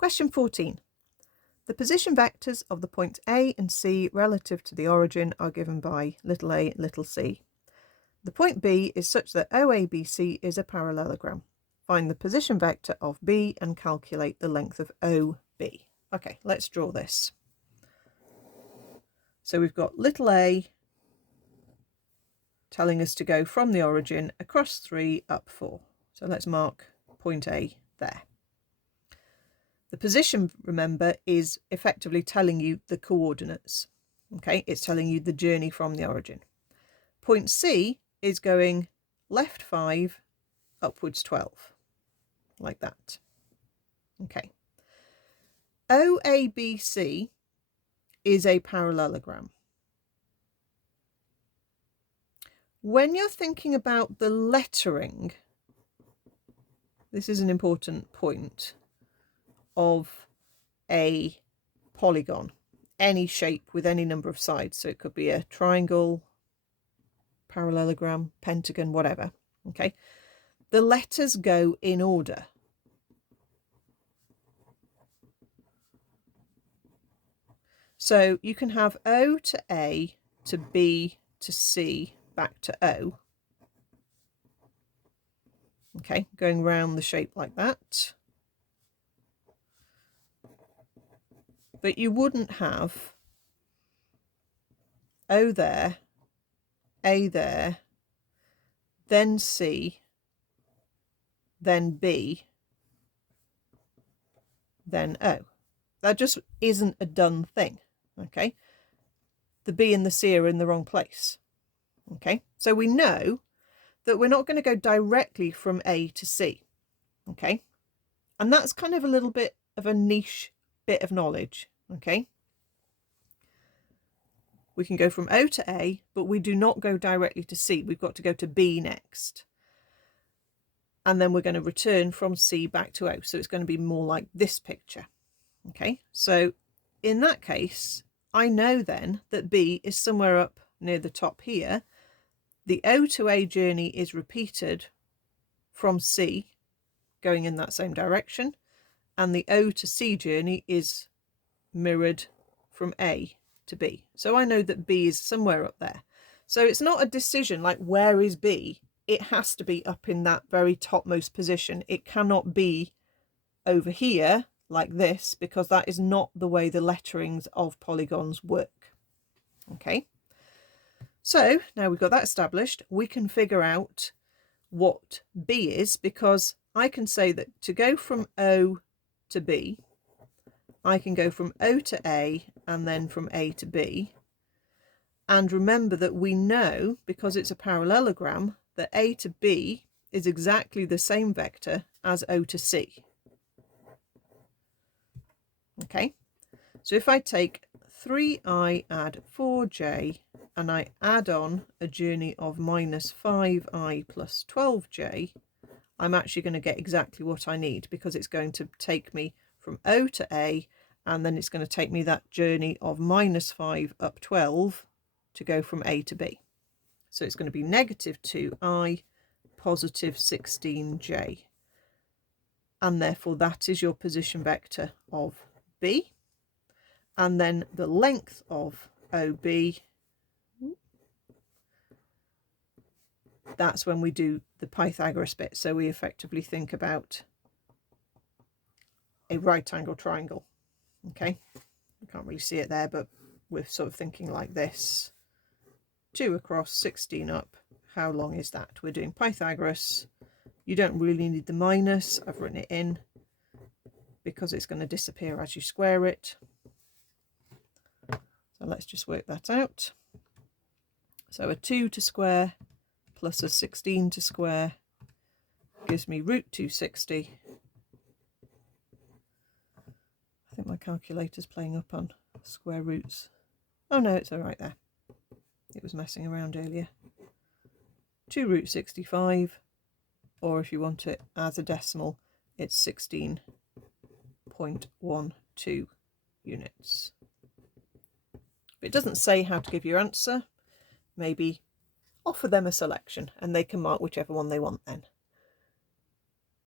Question 14. The position vectors of the points A and C relative to the origin are given by little a, little c. The point B is such that OABC is a parallelogram. Find the position vector of B and calculate the length of OB. Okay, let's draw this. So we've got little a telling us to go from the origin across 3 up 4. So let's mark point A there. The position, remember, is effectively telling you the coordinates. Okay, it's telling you the journey from the origin. Point C is going left 5, upwards 12, like that. Okay. OABC is a parallelogram. When you're thinking about the lettering, this is an important point of a polygon, any shape with any number of sides. So it could be a triangle, parallelogram, pentagon, whatever. Okay, the letters go in order. So you can have O to A to B to C back to O. Okay, going round the shape like that. But you wouldn't have O there, A there, then C, then B, then O. That just isn't a done thing. Okay, the B and the C are in the wrong place. Okay, so we know that we're not going to go directly from A to C. Okay, and that's kind of a little bit of a niche bit of knowledge. Okay, we can go from O to A, but we do not go directly to C. We've got to go to B next, and then we're going to return from C back to O. So it's going to be more like this picture. Okay, so in that case, I know then that B is somewhere up near the top here. The O to A journey is repeated from C, going in that same direction, and the O to C journey is mirrored from A to B. So I know that B is somewhere up there. So it's not a decision like where is B? It has to be up in that very topmost position. It cannot be over here like this, because that is not the way the letterings of polygons work. Okay, so now we've got that established, we can figure out what B is, because I can say that to go from O to B, I can go from O to A and then from A to B. And remember that we know, because it's a parallelogram, that A to B is exactly the same vector as O to C. Okay, so if I take 3i add 4j and I add on a journey of minus 5i plus 12j, I'm actually going to get exactly what I need, because it's going to take me from O to A, and then it's going to take me that journey of minus 5 up 12 to go from A to B. So it's going to be negative 2i, positive 16j. And therefore that is your position vector of B. And then the length of OB, that's when we do the Pythagoras bit. So we effectively think about a right angle triangle. Okay, you can't really see it there, but we're sort of thinking like this. 2 across, 16 up. How long is that? We're doing Pythagoras. You don't really need the minus. I've written it in because it's going to disappear as you square it. So let's just work that out. So a 2 to square plus a 16 to square gives me root 260. I think my calculator's playing up on square roots. Oh no, it's all right there. It was messing around earlier. 2 root 65, or if you want it as a decimal, it's 16.12 units. If it doesn't say how to give your answer, maybe offer them a selection and they can mark whichever one they want then.